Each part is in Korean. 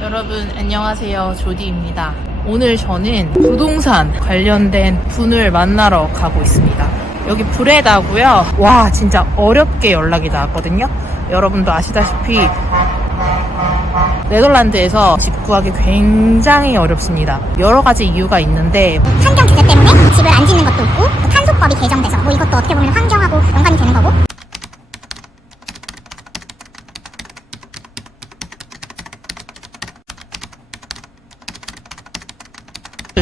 여러분 안녕하세요, 조디입니다. 오늘 저는 부동산 관련된 분을 만나러 가고 있습니다. 여기 브레다고요. 와, 진짜 어렵게 연락이 나왔거든요. 여러분도 아시다시피 네덜란드에서 집 구하기 굉장히 어렵습니다. 여러 가지 이유가 있는데 환경 규제 때문에 집을 안 짓는 것도 있고 또 탄소법이 개정돼서 뭐 이것도 어떻게 보면 환경하고 연관이 되는 거고.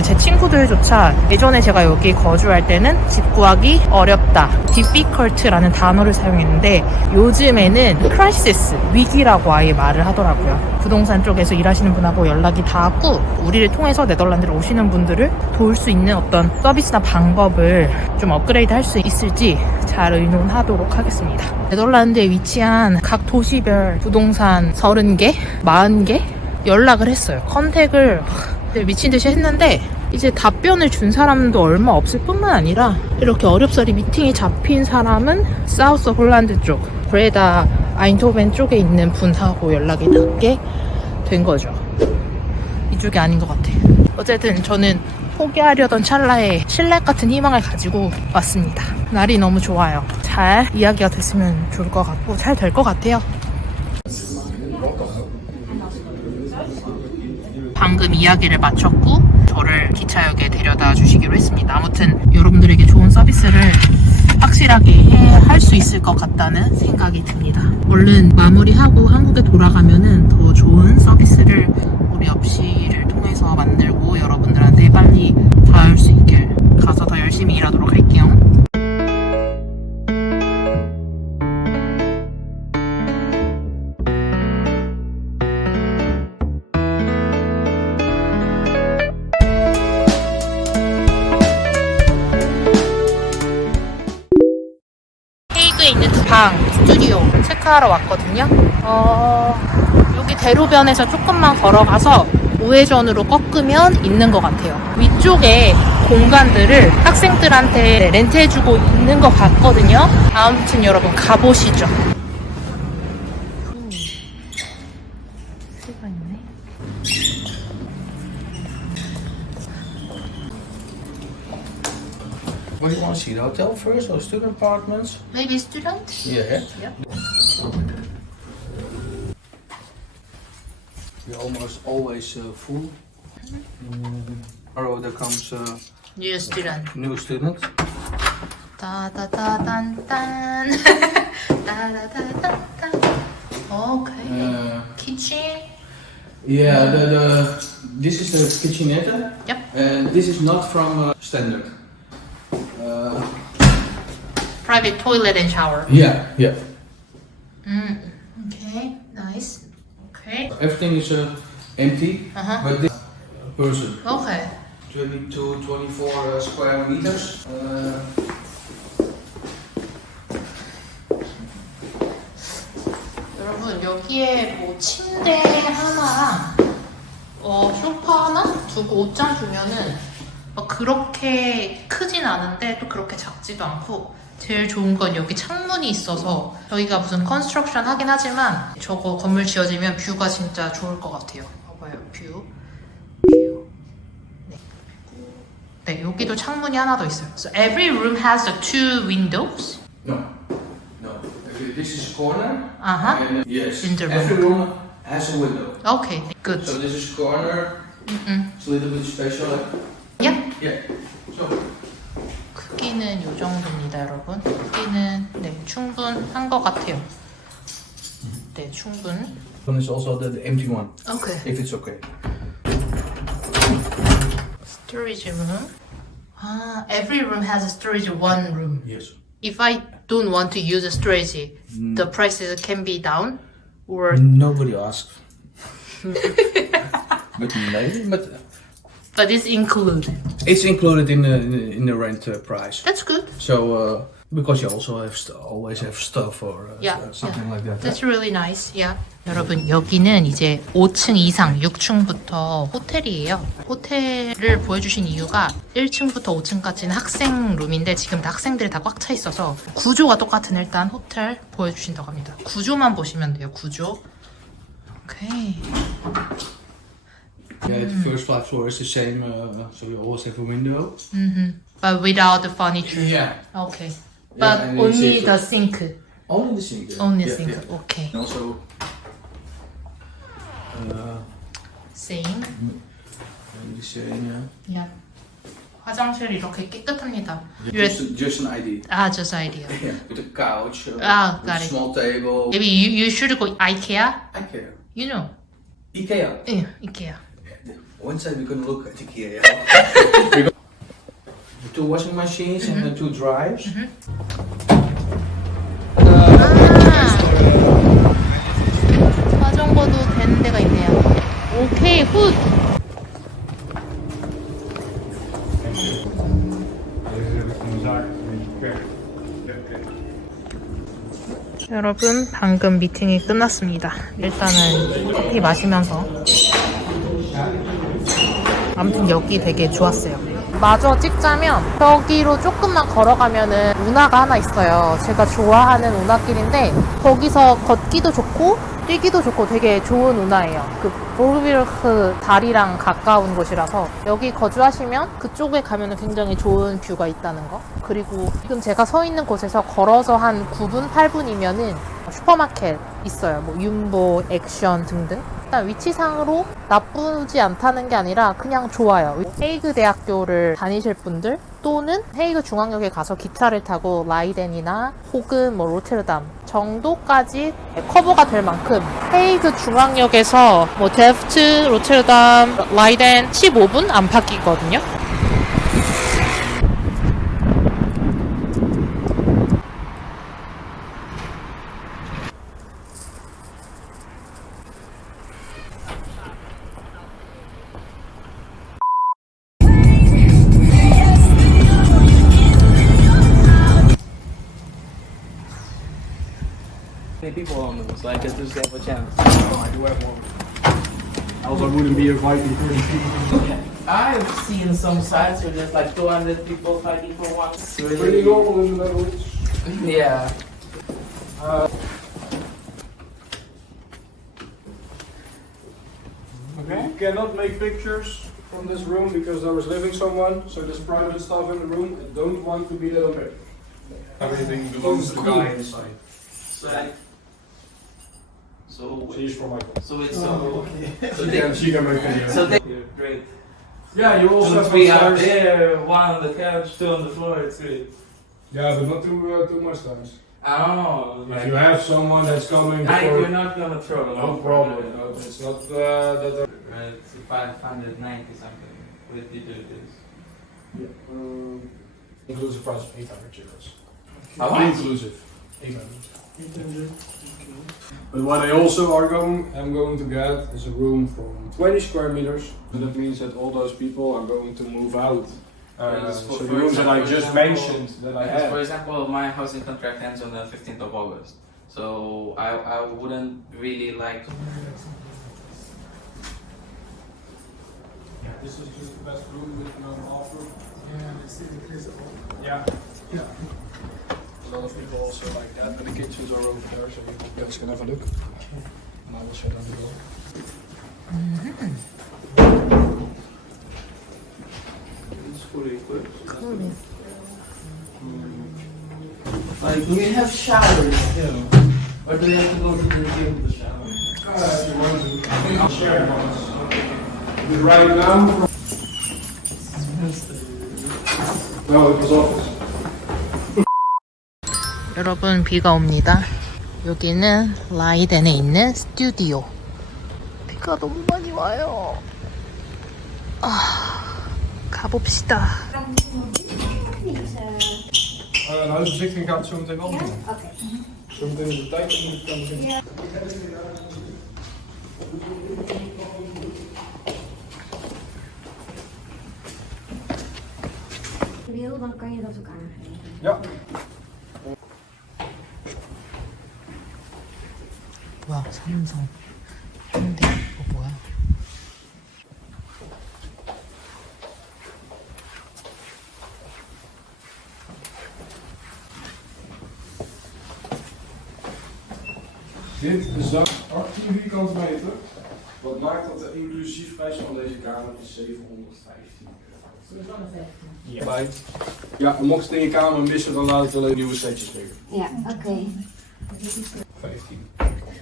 제 친구들조차 예전에 제가 여기 거주할 때는 집 구하기 어렵다, difficult라는 단어를 사용했는데 요즘에는 crisis, 위기라고 아예 말을 하더라고요. 부동산 쪽에서 일하시는 분하고 연락이 닿았고 우리를 통해서 네덜란드를 오시는 분들을 도울 수 있는 어떤 서비스나 방법을 좀 업그레이드 할 수 있을지 잘 의논하도록 하겠습니다. 네덜란드에 위치한 각 도시별 부동산 30개, 40개 연락을 했어요. 컨택을 미친듯이 했는데 이제 답변을 준 사람도 얼마 없을 뿐만 아니라 이렇게 어렵사리 미팅이 잡힌 사람은 사우스 홀란드 쪽, 브레다, 아인토벤 쪽에 있는 분하고 연락이 닿게 된 거죠. 이쪽이 아닌 것 같아요. 어쨌든 저는 포기하려던 찰나에 신락 같은 희망을 가지고 왔습니다. 날이 너무 좋아요. 잘 이야기가 됐으면 좋을 것 같고 잘 될 것 같아요. 방금 이야기를 마쳤고 저를 기차역에 데려다 주시기로 했습니다. 아무튼 여러분들에게 좋은 서비스를 확실하게 할 수 있을 것 같다는 생각이 듭니다. 얼른 마무리하고 한국에 돌아가면은 더 좋은 서비스를 우리 업시를 통해서 만들고 여러분들한테 빨리 닿을 수 있길, 가서 더 열심히 일하도록 할게요. 헤이그에 있는 방, 스튜디오 체크하러 왔거든요. 여기 대로변에서 조금만 걸어가서 우회전으로 꺾으면 있는 것 같아요. 위쪽에 공간들을 학생들한테 렌트해주고 있는 것 같거든요. 아무튼 여러분 가보시죠. 새가 있네. What do you want to see? The hotel first or student apartments? Maybe student? Yeah. Yep. We're almost always full. Or there comes New student. new student. 따다다단단. 따다다단단. Okay. Kitchen. Yeah, this is the kitchenette. Yep. And this is not from standard. Private toilet and shower. Yeah. Okay, nice. Okay. Everything is empty, but this person. Okay. 22, 24 square meters. 여러분 여기에 뭐 침대 하나랑 소파 하나 두고 옷장 두면은 막 그렇게 크진 않은데 또 그렇게 작지도 않고 제일 좋은 건 여기 창문이 있어서 저희가 무슨 컨스트럭션 하긴 하지만 저거 건물 지어지면 뷰가 진짜 좋을 것 같아요. 봐봐요, 뷰. 네, 여기도 창문이 하나 더 있어요. So every room has the two windows. No. This is corner. Uh-huh. And, yes. In the room. Every room has a window. Okay, good. So this is corner. It's a little bit special. Yeah. Yeah. So. 크기는 이 정도입니다, 여러분. 크기는 네, 충분한 것 같아요. 네, 충분. One is also the empty one. Okay. If it's okay. Storage room. Every room has a storage one room. Yes. If I don't want to use a storage, the prices can be down, or Nobody asks. but it's included. It's included in the rent price. That's good. So Because you also have always have stuff or something like that. That's really nice. Yeah. 여러분 여기는 이제 5층 이상 6층부터 호텔이에요. 호텔을 보여주신 이유가 1층부터 5층까지는 학생 룸인데 지금 다 학생들이 다 꽉 차 있어서 구조가 똑같은 일단 호텔 보여주신다고 합니다. 구조만 보시면 돼요. 구조. 오케이. Yeah, the first floor is the same, so we always have a window. But without the furniture. Yeah. Okay. Yeah, But and you only see the sink. Only the sink. Yeah. Only Yeah, sink. yeah. Okay. And also, Same. the same, yeah. Yeah. 화장실 이렇게 깨끗합니다. Just an idea. Ah, just idea. Yeah, with a couch, with got a it. small table. Maybe you should go IKEA. IKEA. You know. IKEA. Yeah, IKEA. Wednesday we're gonna look at IKEA. The 2 washing machines and the 2 dryers. 자전거도 되는 데가 있네요. 오케이, 굿. 여러분, 방금 미팅이 끝났습니다. 일단은 커피 마시면서. 아무튼 여기 되게 좋았어요. 마저 찍자면 저기로 조금만 걸어가면은 운하가 하나 있어요. 제가 좋아하는 운하길인데 거기서 걷기도 좋고 뛰기도 좋고 되게 좋은 운하예요. 그 보르비르크 다리랑 가까운 곳이라서 여기 거주하시면 그쪽에 가면은 굉장히 좋은 뷰가 있다는 거. 그리고 지금 제가 서 있는 곳에서 걸어서 한 9분, 8분이면은 슈퍼마켓 있어요. 뭐 윤보, 액션 등등. 일단 위치상으로 나쁘지 않다는 게 아니라 그냥 좋아요. 헤이그 대학교를 다니실 분들 또는 헤이그 중앙역에 가서 기차를 타고 라이덴이나 혹은 뭐 로테르담 정도까지 커버가 될 만큼 헤이그 중앙역에서 뭐 데프트, 로테르담, 라이덴 15분 안팎이거든요. people on them, so I guess this have a chance. I do have one. Else I wouldn't be inviting 30 people. I've seen some sites where there's like 200 people fighting for one. It's pretty normal in the Netherlands. Yeah. We cannot make pictures from this room because there was living someone, so there's private stuff in the room. I don't want to be there on picture. Everything belongs to the guy inside. So She's from my so it's so She can make videos. so they great. Yeah, you also So have 3 out upstairs. there, 1 on the couch, 2 on the floor. It's great. Yeah, but not too much times. I don't know. If you have someone that's coming you're before, not gonna throw them. no problem. No, it's not that. It's 590 something with utilities. Inclusive price of 800 euros. How much? Inclusive. 800. But what I also am going to get is a room from 20 square meters. So that means that all those people are going to move out. So the rooms that I just mentioned that I For had. example, my housing contract ends on the 15th of August. So I wouldn't really like. Yeah, this is just the best room with no offer. Yeah. A lot of people also like that, and the kitchens are over there, so you guys can have a look. And I will shut down the door. It's fully equipped. Like, do we have showers too? Or do we have to go to the gym to shower? If you want to, I think I'll share ones. But right now, no, it was office. 여러분, 비가 옵니다. 여기는 라이덴에 있는 스튜디오. 비가 너무 많이 와요. 가봅시다. Nou, de bezichtiging gaat zo meteen opdoen. Oké. Zo meteen in de tijd moet ik dan beginnen. Wil, dan kan je dat ook aangeven. Ja. 뭐야, 삼성, 현대, 이거 뭐야? Dit is dan 18 vierkante meter. Wat maakt dat de inclusiefprijs van deze kamer is 715 euro. Ja. Ja, mocht het in je kamer missen, dan laat het alleen nieuwe setjes liggen. Ja, oké. 15.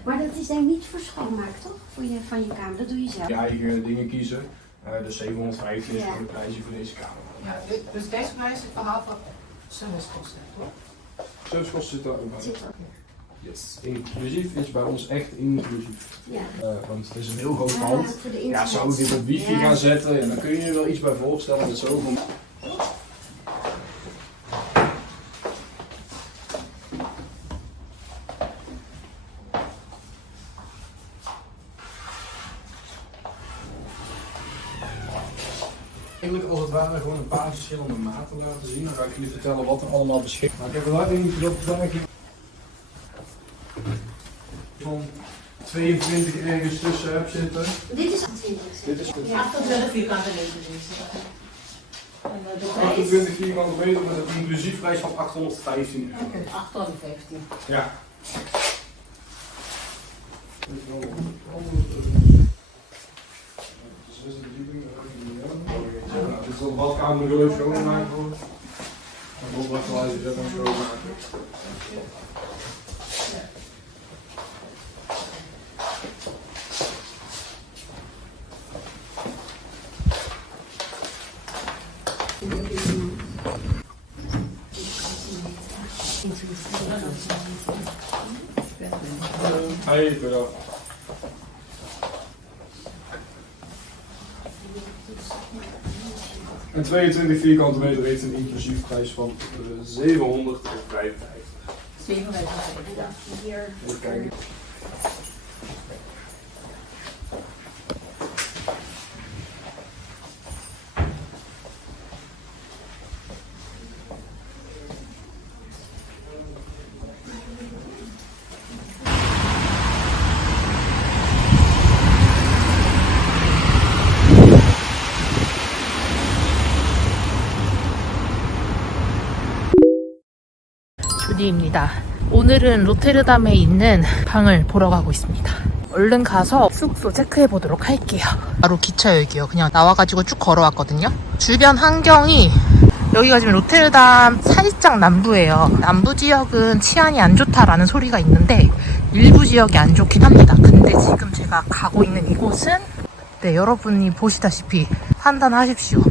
Maar dat is denk ik niet voor schoonmaak, toch? Van je kamer, dat doe je zelf. Je eigen dingen kiezen. Dus 715 is Ja. voor de prijsje voor deze kamer. Ja, dus deze prijs is behalve servicekosten, toch? Servicekosten zitten daar ook bij. Zit er. Yes. Inclusief is bij ons echt inclusief. Ja. Want het is een heel groot pand. Voor de Ja, zou ik dit op wifi Ja. gaan zetten? Ja, dan kun je je wel iets bij voorstellen met zoveel. Ik wil als het ware gewoon een paar verschillende maten laten zien. Dan ga ik jullie vertellen wat er allemaal beschikbaar is. Ik heb er hard in gezocht dat ik van 22 ergens tussen heb zitten. Dit is 28. Dit is Ja. 28 vierkante meter is. En de prijs? 28 vierkante meter met een inclusiefprijs van 815 euro. Oké, 815. Ja. Dus de badkamer wil even schoonmaken worden. En de opdrachtlijst is ook aan schoonmaken. Hey, bedankt. En 22 vierkante meter heeft een inclusiefprijs van 755. 57. Ja. Hier. Even kijken. 주디입니다. 오늘은 로테르담에 있는 방을 보러 가고 있습니다. 얼른 가서 숙소 체크해 보도록 할게요. 바로 기차역이요. 그냥 나와가지고 쭉 걸어왔거든요. 주변 환경이 여기가 지금 로테르담 살짝 남부예요. 남부 지역은 치안이 안 좋다라는 소리가 있는데 일부 지역이 안 좋긴 합니다. 근데 지금 제가 가고 있는 이곳은 네, 여러분이 보시다시피 판단하십시오.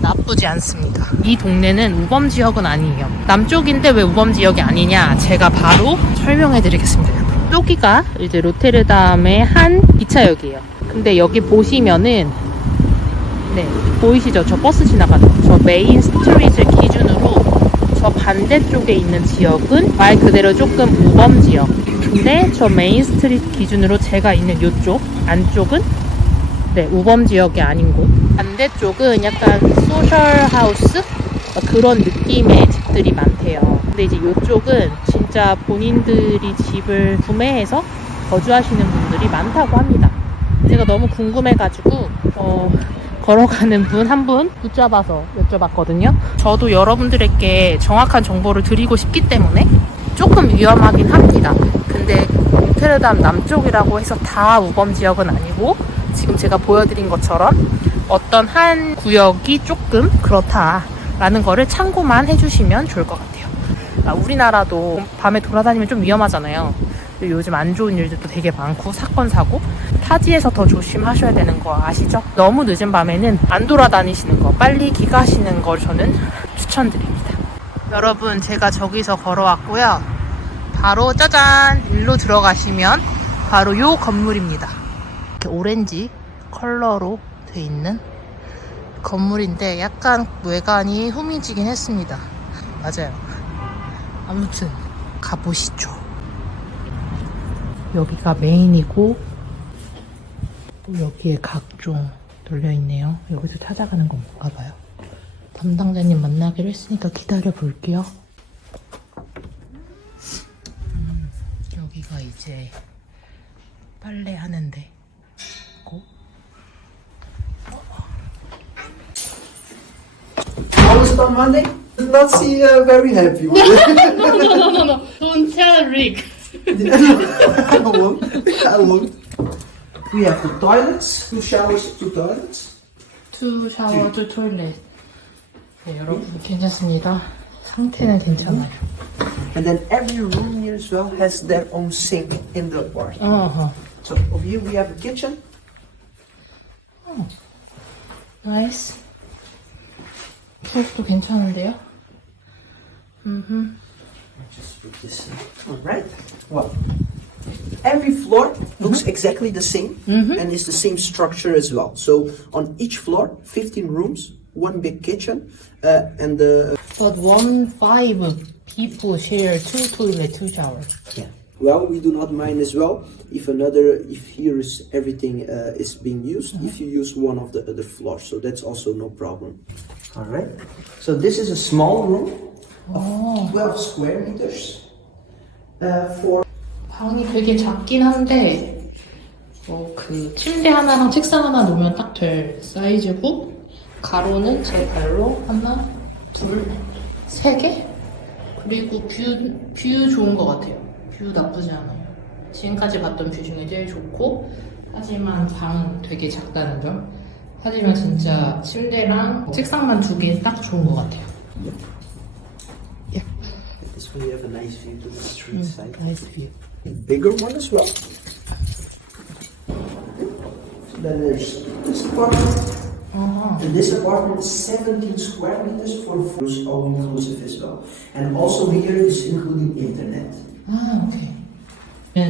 나쁘지 않습니다. 이 동네는 우범 지역은 아니에요. 남쪽인데 왜 우범 지역이 아니냐? 제가 바로 설명해 드리겠습니다. 여기가 이제 로테르담의 한 기차역이에요. 근데 여기 보시면은 네, 보이시죠? 저 버스 지나가는 저 메인 스트리트를 기준으로 저 반대쪽에 있는 지역은 말 그대로 조금 우범 지역. 근데 저 메인 스트리트 기준으로 제가 있는 이쪽 안쪽은 네, 우범 지역이 아닌 곳. 반대쪽은 약간 소셜 하우스? 그런 느낌의 집들이 많대요. 근데 이제 이쪽은 진짜 본인들이 집을 구매해서 거주하시는 분들이 많다고 합니다. 제가 너무 궁금해가지고 걸어가는 분 한 분 붙잡아서 여쭤봤거든요. 저도 여러분들에게 정확한 정보를 드리고 싶기 때문에 조금 위험하긴 합니다. 근데 로테르담 남쪽이라고 해서 다 우범 지역은 아니고 지금 제가 보여드린 것처럼 어떤 한 구역이 조금 그렇다라는 거를 참고만 해주시면 좋을 것 같아요. 우리나라도 밤에 돌아다니면 좀 위험하잖아요. 요즘 안 좋은 일들도 되게 많고 사건, 사고 타지에서 더 조심하셔야 되는 거 아시죠? 너무 늦은 밤에는 안 돌아다니시는 거, 빨리 귀가하시는 걸 저는 추천드립니다. 여러분, 제가 저기서 걸어왔고요. 바로 짜잔! 일로 들어가시면 바로 요 건물입니다. 이렇게 오렌지 컬러로 돼 있는 건물인데 약간 외관이 후미지긴 했습니다. 맞아요. 아무튼 가보시죠. 여기가 메인이고 또 여기에 각종 돌려있네요. 여기서 찾아가는 건가 봐요. 담당자님 만나기로 했으니까 기다려 볼게요. 여기가 이제 빨래 하는데. How was it on Monday? Did not see very happy. No. Don't tell Rick. I won't. I won't. We have the toilets, 2 showers, 2 toilets. 투 샤워, 투 토일렛. 네, 여러분 괜찮습니다. 상태는 괜찮아요. And then every room here as well has their own sink in the apartment. 어허. So over here we have a kitchen. 나이스. 추억도 괜찮은데요? Just put this in. Alright. Well, every floor looks exactly the same and is the same structure as well. So on each floor, 15 rooms, 1 big kitchen, and the. But 5 people share 2 toilet, 2 shower. Yeah. Well, we do not mind as well if here is everything is being used. If you use one of the other floors, so that's also no problem. All right. So this is a small room of 12 square meters. For 방이 되게 작긴 한데 그 침대 하나랑 책상 하나 놓으면 딱 될 사이즈고 가로는 제 발로 하나, 둘, 3개? 그리고 뷰 좋은 것 같아요. 뷰 나쁘지 않아요. 지금까지 봤던 뷰 중에 제일 좋고 하지만 방 되게 작다는 점. 하지만 진짜 침대랑 책상만 2개 딱 좋은 것 같아요. this one, you have a nice view to the street side. 나이스 뷰. Bigger one as well. Then there's this apartment. And this apartment is 17 square meters for all inclusive as well. And also here is including internet. 아, 오케이.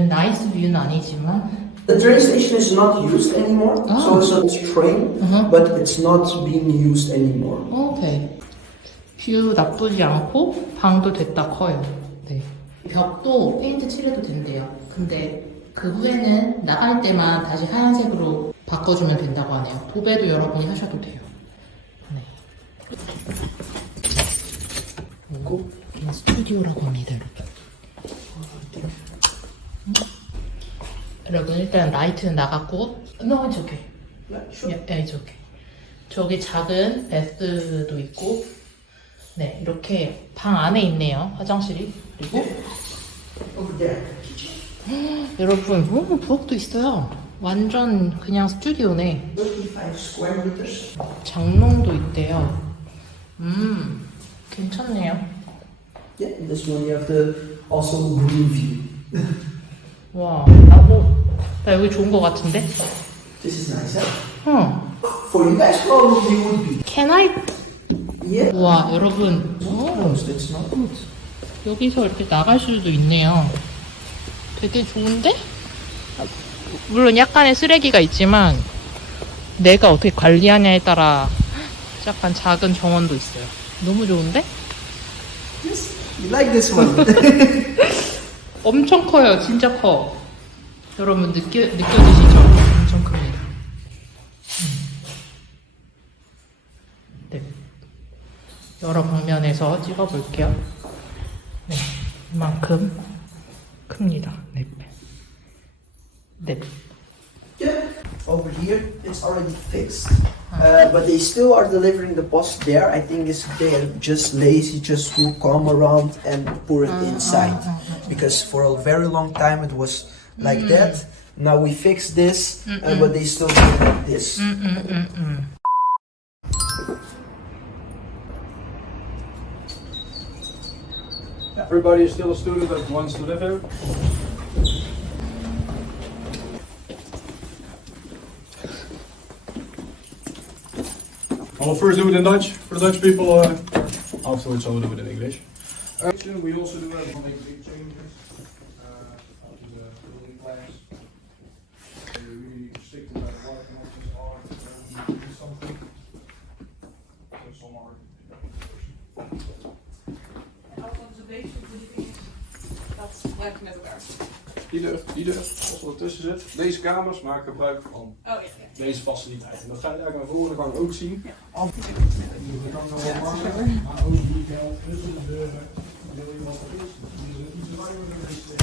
나이스 뷰는 아니지만 The train station is not used anymore, so it's a train, but it's not being used anymore. 오케이. 뷰 나쁘지 않고 방도 됐다 커요. 네. 벽도 페인트 칠해도 된대요. 근데 그 후에는 나갈 때만 다시 하얀색으로 바꿔주면 된다고 하네요. 도배도 여러분이 하셔도 돼요. 네. 그리고 여기는 스튜디오라고 합니다, 여러분. 여러분 일단 라이트는 나갔고 No, it's okay. Yeah, it's okay. 저기 작은 베스도 있고 네 이렇게 방 안에 있네요. 화장실이. 그리고 Over there. 여러분 부엌도 있어요. 완전 그냥 스튜디오네. 35 square meters. 장롱도 있대요. 괜찮네요. Yeah, and this one you have the also green view. 와, 나 여기 좋은 거 같은데? This is nice, huh? 어. For you guys, probably would be. Can I? Yeah. 와, 여러분. No, that's not good. 여기서 이렇게 나갈 수도 있네요. 되게 좋은데? 물론 약간의 쓰레기가 있지만 내가 어떻게 관리하냐에 따라 약간 작은 정원도 있어요. 너무 좋은데? Yes, you like this one. 엄청 커요. 진짜 커. 여러분 느껴지시죠? 엄청 큽니다. 네. 여러 방면에서 찍어볼게요. 네. 이만큼 큽니다. 네. 네. Yeah. Over here, it's already fixed. But they still are delivering the post there. I think they're just lazy just to come around and pour it inside. Because for a very long time it was like that. Now we fixed this, but they still do like this. Everybody is still a student that wants to live here. I will first do it in Dutch for the Dutch people. Afterwards, I will do it in English. We also do have to make big changes to the building plans. So we really need to stick to that. Water connections are do something. So some are. En ook wat de beeldverdieping is, dat werkt met elkaar. Die deur, als er tussen zit. Deze kamers maken gebruik van Oh ja, ja. deze faciliteit. En dat ga je eigenlijk naar voren gaan ook zien. Maar ook die kant, tussen de deuren. Wil je wat er is? Die is iets langer dan deze.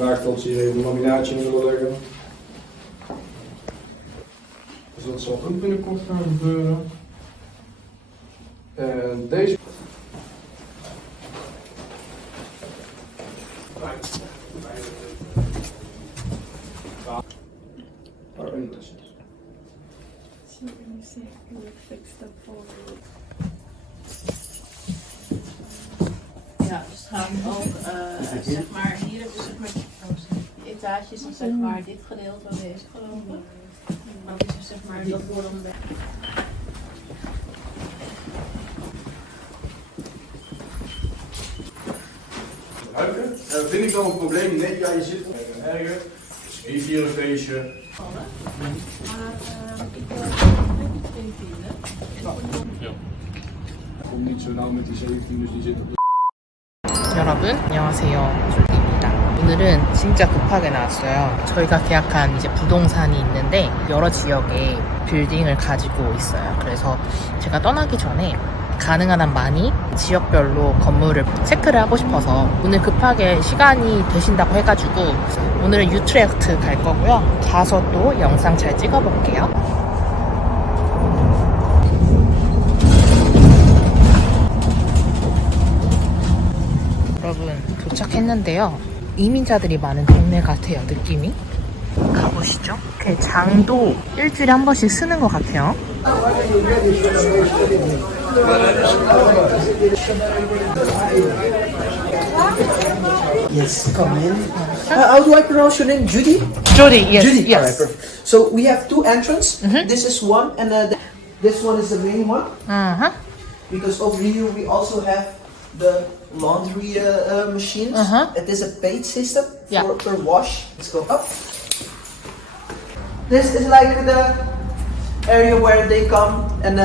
gevraagd dat ze hier even een laminaatje in willen leggen. Dus dat zal ook binnenkort gaan gebeuren. En deze. Ja, dus gaan ook, zeg maar, hier hebben we zeg maar die etages, dan zeg maar dit gedeelte van deze geloof ik. Dan is er zeg maar dat worden de... Ruiken. Vind ik dan een probleem? Nee, ja, je zit erger. Dus even hier een feestje. Komt niet zo nauw met die 17, dus die zit op de... 여러분 안녕하세요, 졸리입니다. 오늘은 진짜 급하게 나왔어요. 저희가 계약한 이제 부동산이 있는데 여러 지역에 빌딩을 가지고 있어요. 그래서 제가 떠나기 전에 가능한 한 많이 지역별로 건물을 체크를 하고 싶어서 오늘 급하게 시간이 되신다고 해가지고 오늘은 유트레흐트 갈 거고요. 가서 또 영상 잘 찍어볼게요. 여러분 도착했는데요. 이민자들이 많은 동네 같아요, 느낌이. 가보시죠. 이렇게 장도 일주일에 한 번씩 쓰는 것 같아요. Yes, come in. How do I pronounce your name? Judy? Jody, yes, Judy. yes. Alright, perfect. So we have two entrances. This is one, and this one is the main one. Uh-huh. Because over here we also have the laundry machines. It is a paid system Yeah. per wash. Let's go up. This is like the area where they come and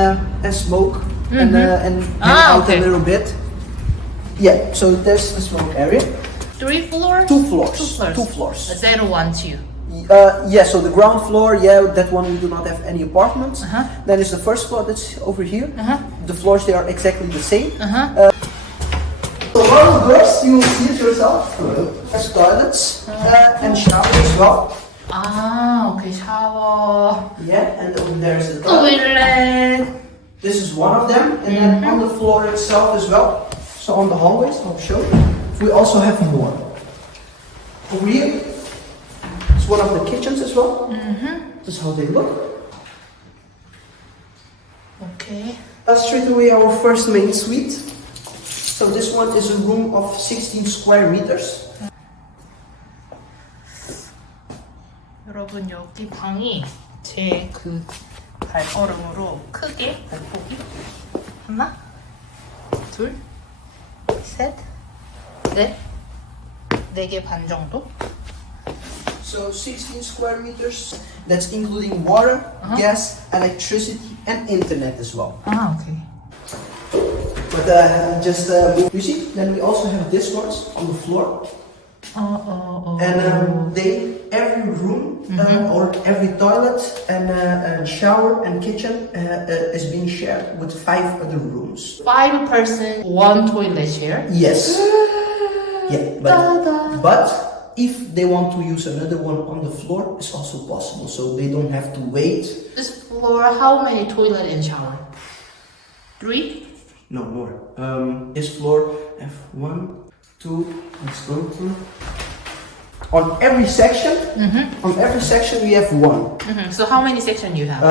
smoke and hang out okay. a little bit. Yeah, so there's the smoke area. 3 floors? Two floors. 2 floors. 2 floors. 0, 1, 2. Yeah, so the ground floor, yeah, that one we do not have any apartments. Then is the first floor that's over here. The floors, they are exactly the same. So one of the doors, you will see it yourself. There's toilets and shower as well. 아, 오케이, 샤워. Yeah, and over there is the toilet. 토일렛. This is one of them, and then on the floor itself as well. So on the hallways, I'll show you. We also have more. Over here, it's one of the kitchens as well. This is how they look. 오케이. Straight away our first main suite. So this one is a room of 16 square meters. 여러분, 여기 방이 제 그 발걸음으로 크게 발폭이 하나, 둘, 셋, 넷, 4개 반 정도? So 16 square meters. That's including water, gas, electricity, and internet as well. 아, 오케이. But just you see, then we also have this ones on the floor. And every room or every toilet and shower and kitchen is being shared with 5 other rooms. 5 person, 1 toilet share. Yes. Yeah, but if they want to use another one on the floor, it's also possible. So they don't have to wait. This floor, how many toilet and shower? 3? No more. This floor have 1, 2. Let's go through. On every section, we have 1. So how many sections you have?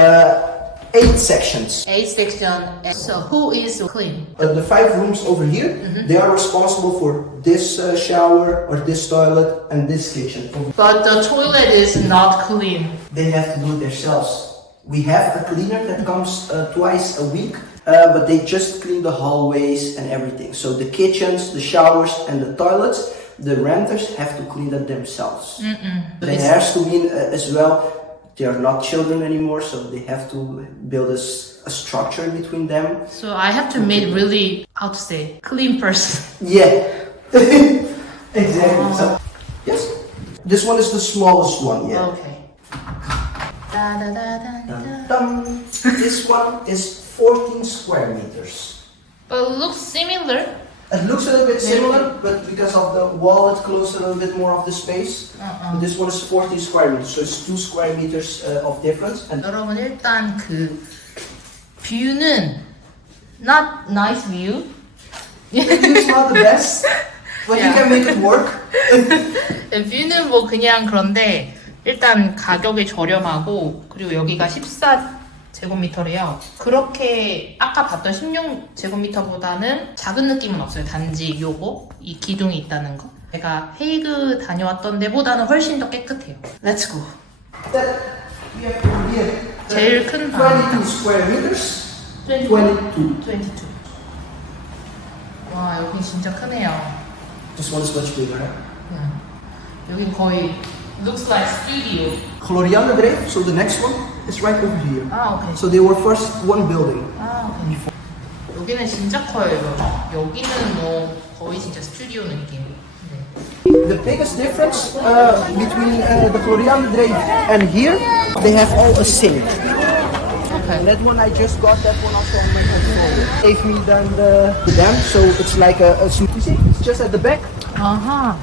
8 sections. 8 sections. So who is clean? The 5 rooms over here, they are responsible for this shower or this toilet and this kitchen. But the toilet is not clean. They have to do it themselves. We have a cleaner that comes twice a week, but they just clean the hallways and everything. So the kitchens, the showers, and the toilets, the renters have to clean them themselves. There has to be as well. They are not children anymore, so they have to build a structure between them. So I have to make really, how to say, clean person. Yeah, exactly. So, yes, this one is the smallest one. Yeah. Okay. Da, da, da, da, da. This one is 14 square meters. But it looks similar. It looks a little bit similar, but because of the wall, it closes a little bit more of the space. But this one is 40 square meters, so it's 2 square meters of difference. And 여러분 일단 그 뷰는 not nice view. it's not the best, but you can make it work. 뷰는 뭐 그냥 그런데 일단 가격이 저렴하고 그리고 여기가 14제곱미터래요. 그렇게 아까 봤던 16제곱미터보다는 작은 느낌은 없어요. 단지 요거 이 기둥이 있다는 거. 제가 헤이그 다녀왔던 데보다는 훨씬 더 깨끗해요. Let's go. That we have over here. 제일 큰 방. 22 square meters. 22. 22. 와 여기 진짜 크네요. This one is much bigger. Huh? 여긴 거의 looks like studio. Gloriana Dreef, so the next one is right over here. 아 오케이. So they were first one building. 아 오케이. 여기는 진짜 커요. 여기는 뭐 거의 진짜 스튜디오 느낌. 네. The biggest difference between the Gloriana Dreef and here, they have all a sink. Okay. And that one I just got that one also on my portfolio. Gave me then the dam, so it's like a you see, it's just at the back. 아하.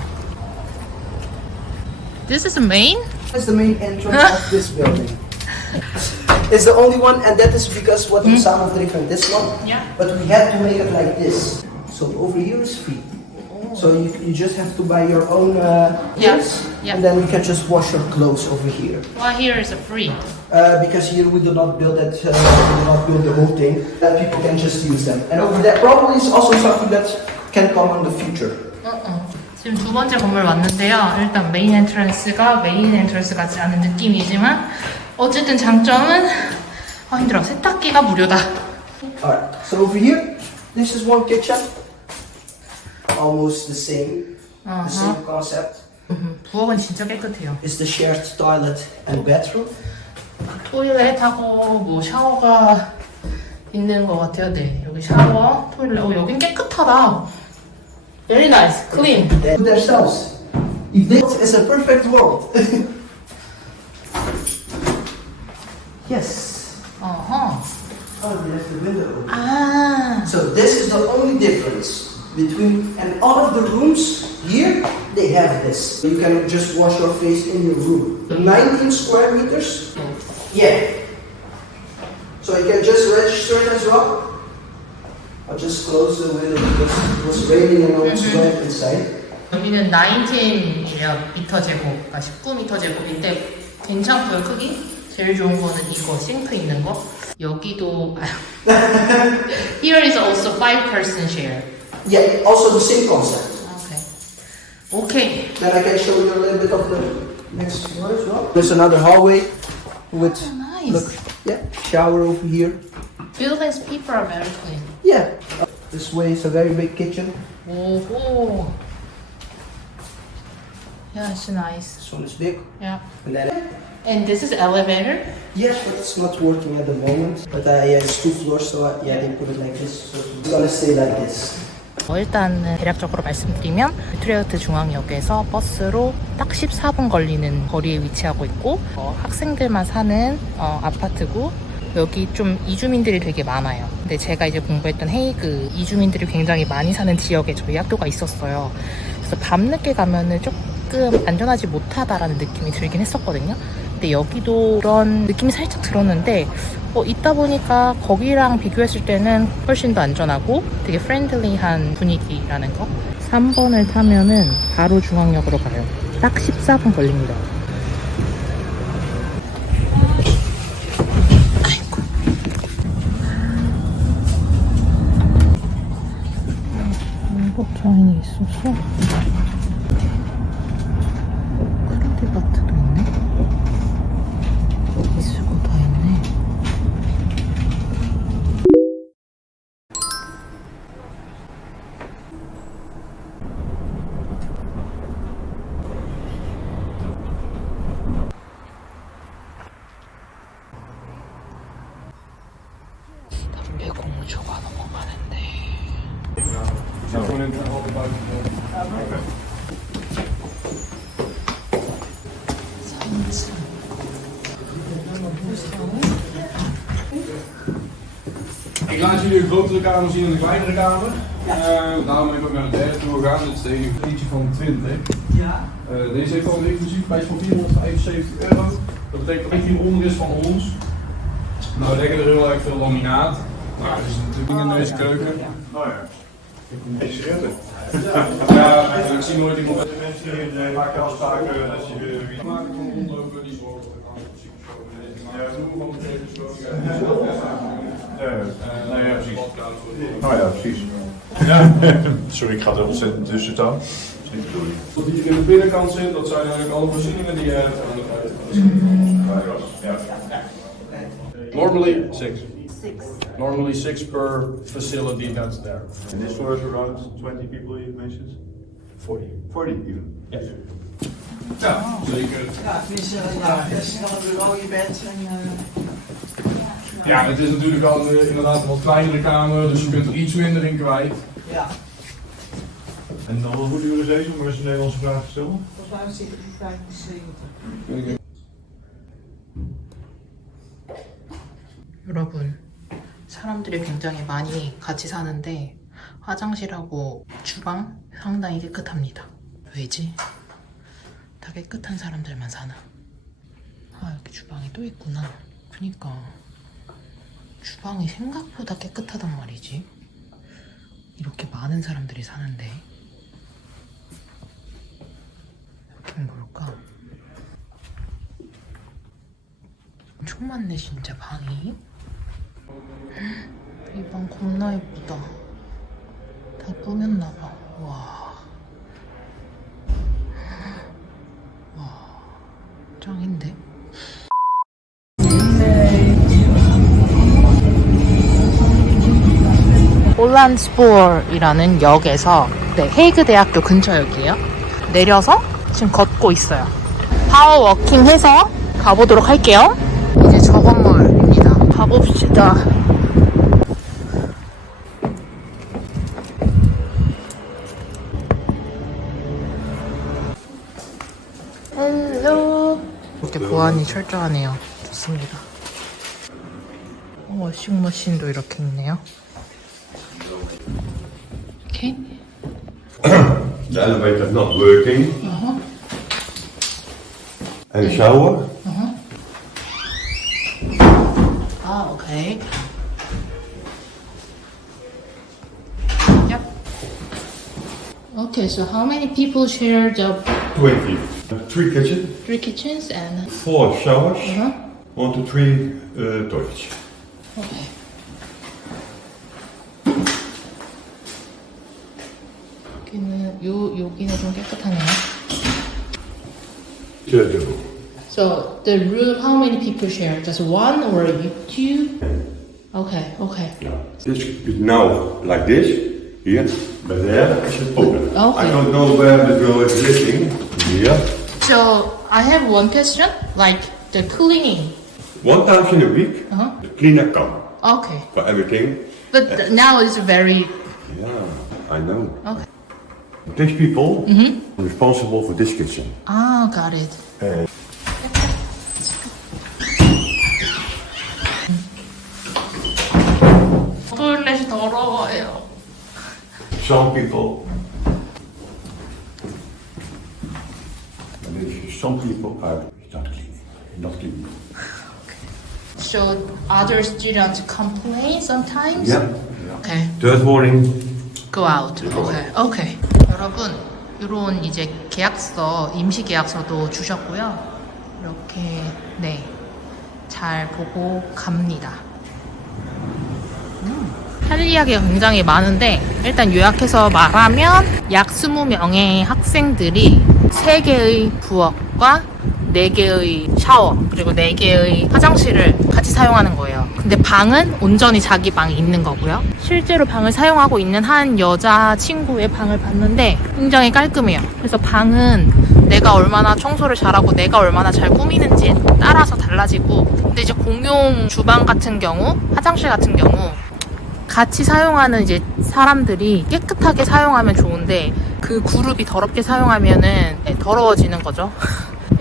This is main? That's the main entrance of this building. It's the only one, and that is because what the sound of different this one. Yeah. But we had to make it like this. So over here is free. So you just have to buy your own Yes. things, Yeah. and then you can just wash your clothes over here. Well, here is a free. Because here we do not build that, we do not build the whole thing. That people can just use them. And over there probably is also something that can come in the future. 지금 두 번째 건물 왔는데요. 일단 메인 엔트런스가 메인 엔트런스 같지 않은 느낌이지만 어쨌든 장점은 힘들어. 세탁기가 무료다. Alright, so over here, this is one kitchen. Almost the same concept. 부엌은 진짜 깨끗해요. It's the shared toilet and bathroom. 토일렛하고 뭐 샤워가 있는 것 같아요. 네, 여기 샤워, 토일렛. 여긴 깨끗하다. Very nice, clean. They do themselves. If this is a perfect world. Yes. 어허. Oh, there's the window open. 아. So this is the only difference between, and all of the rooms here, they have this. You can just wash your face in your room. 19 square meters. Yeah. So you can just register it as well. I'll just close the window because it was raining and I was wet inside. 여기는 19이면 미터 제곱, 그러니까 19m 제곱인데 괜찮고요, 크기. 제일 좋은 거는 이거 싱크 있는 거. 여기도 Here is also 5-person share. Yeah, also the same concept. Okay. Okay. Then I can show you a little bit of the next floor as well. There's another hallway with, Nice. look, yeah, shower over here. Buildings people are very clean. Yeah. This way is a very big kitchen. 오호. Yeah, it's nice. This one is big. Yeah. And then, And this is elevator. yes, but it's not working at the moment. But yeah, it's 2 floors, so yeah, they put it like this. So it's gonna stay like this. 일단은 대략적으로 말씀드리면 유트레흐트 중앙역에서 버스로 딱 14분 걸리는 거리에 위치하고 있고 학생들만 사는 아파트고 여기 좀 이주민들이 되게 많아요. 근데 제가 이제 공부했던 헤이그 이주민들이 굉장히 많이 사는 지역에 저희 학교가 있었어요. 그래서 밤늦게 가면은 조금 안전하지 못하다라는 느낌이 들긴 했었거든요. 근데 여기도 그런 느낌이 살짝 들었는데 있다 보니까 거기랑 비교했을 때는 훨씬 더 안전하고 되게 프렌들리한 분위기라는 거. 3번을 타면은 바로 중앙역으로 가요. 딱 14분 걸립니다. 아이고. 한국 있어서 크레딧 마트도 있네. 있을 거 다 있네. 담배 공주가 넘어가는데. Ik laat jullie een grotere kamer zien en een kleinere kamer. Daarom ben ik ook naar de derde tour gegaan. Dit is de eentje van 20. Ja. Deze heeft al een inclusief prijs van €475. Dat betekent dat het hieronder is van ons. Nou leggen er heel erg veel laminaat. Nou, dat is natuurlijk in deze keuken. Nou ja, ik redden. Ja, ik zie nooit iemand. Mensen die maken afspraken dat je weer Maken van rondlopen, die zorgen dat ik aan het ziek ben. Ja, doen we gewoon meteen besproken. nou ja, precies. Oh Nou ja, precies. Ja. Sorry, ik ga er ontzettend tussen staan. Dat is niet de bedoeling. Wat hier in de binnenkant zit, dat zijn eigenlijk alle voorzieningen die je hebt aan de Ja. Normally 6. Normally 6 per facility that's there. And this store is around 20 people you mentioned? 40. 40 even? Ja. Ja, zeker. Ja, tenminste, ja, als je dan een bureau je bent en... Ja, het is natuurlijk al inderdaad een wat kleinere kamer, dus je kunt er iets minder in kwijt. Ja, En dan hoe duur is deze, om eens een Nederlandse vraag te stellen? volgens mij zit het 75. 여러분, 사람들이 굉장히 많이 같이 사는데 화장실하고 주방 상당히 깨끗합니다. 왜지? 다 깨끗한 사람들만 사나? 아, 여기 주방이 또 있구나. 그니까 주방이 생각보다 깨끗하단 말이지. 이렇게 많은 사람들이 사는데 여긴 뭘까? 엄청 많네 진짜 방이. 이 방 겁나 예쁘다. 다 꾸몄나봐. 와. 와. 짱인데? 올란스포어이라는 역에서 헤이그 대학교 근처역이에요. 내려서 지금 걷고 있어요. 파워워킹 해서 가보도록 할게요. 이제 저 건물입니다. 가봅시다. 헬로. 이렇게 보안이 철저하네요. 좋습니다. 워싱머신도 이렇게 있네요. 오케이. The elevator is not working. And a shower. Ah, okay. Yep. Okay, so how many people share the 20. 3 kitchen, 3 kitchens and 4 showers, uh-huh. 1 to 3 toilets. Okay. 여기는 좀 깨끗하네요. Double. So the room, how many people share? Just one or two? Okay, okay. This is now like this, here, but there is open. Okay. I don't know where the door is living, here. So I have one question, like the cleaning. 1 time in a week, Uh-huh. the cleaner come Okay, for everything. but now it's very Yeah, I know. okay. These people responsible for this kitchen. Ah, got it. 토일렛이 더러워요. Some people, and some people are not cleaning, not cleaning. So other students complain sometimes? Yeah. Okay. Third warning. Go out. Okay. Okay. 여러분, 이런 이제 계약서, 임시 계약서도 주셨고요. 이렇게 네. 잘 보고 갑니다. 할 이야기가 굉장히 많은데 일단 요약해서 말하면 약 20명의 학생들이 3개의 부엌과 4개의 샤워 그리고 4개의 화장실을 같이 사용하는 거예요. 근데 방은 온전히 자기 방이 있는 거고요. 실제로 방을 사용하고 있는 한 여자 친구의 방을 봤는데 굉장히 깔끔해요. 그래서 방은 내가 얼마나 청소를 잘하고 내가 얼마나 잘 꾸미는지에 따라서 달라지고, 근데 이제 공용 주방 같은 경우, 화장실 같은 경우 같이 사용하는 이제 사람들이 깨끗하게 사용하면 좋은데 그 그룹이 더럽게 사용하면은 더러워지는 거죠.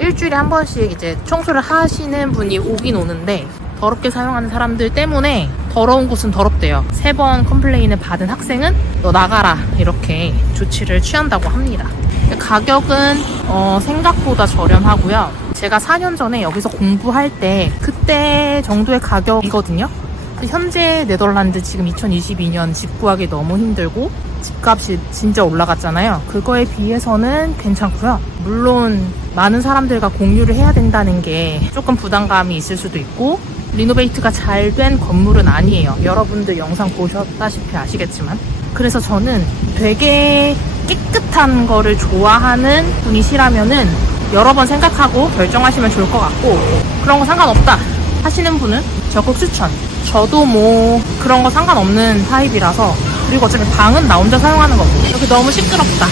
일주일에 한 번씩 이제 청소를 하시는 분이 오긴 오는데 더럽게 사용하는 사람들 때문에 더러운 곳은 더럽대요. 3번 컴플레인을 받은 학생은 너 나가라 이렇게 조치를 취한다고 합니다. 가격은 생각보다 저렴하고요. 제가 4년 전에 여기서 공부할 때 그때 정도의 가격이거든요. 현재 네덜란드 지금 2022년 집 구하기 너무 힘들고 집값이 진짜 올라갔잖아요. 그거에 비해서는 괜찮고요. 물론 많은 사람들과 공유를 해야 된다는 게 조금 부담감이 있을 수도 있고 리노베이트가 잘 된 건물은 아니에요. 여러분들 영상 보셨다시피 아시겠지만. 그래서 저는 되게 깨끗한 거를 좋아하는 분이시라면은 여러 번 생각하고 결정하시면 좋을 것 같고, 그런 거 상관없다 하시는 분은 적극 추천. 저도 뭐 그런 거 상관없는 타입이라서. 그리고 어차피 방은 나 혼자 사용하는 거고. 여기 너무 시끄럽다.